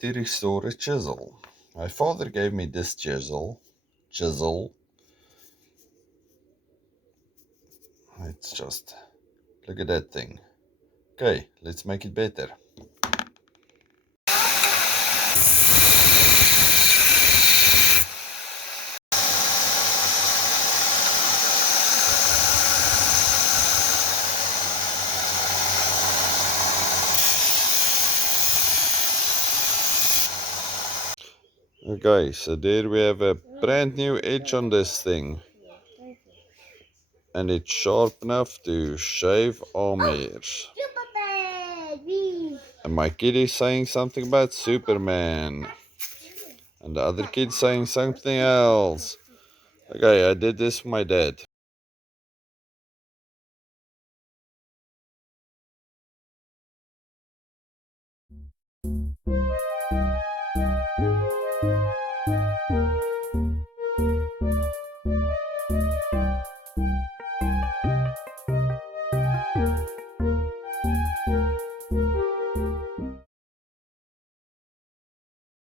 to restore a chisel. My father gave me this chisel. It's just, look at that thing. Okay, let's make it better. Okay, so there we have a brand new edge on this thing. And it's sharp enough to shave arm hairs. And my kid is saying something about Superman. And the other kid saying something else. Okay, I did this for my dad.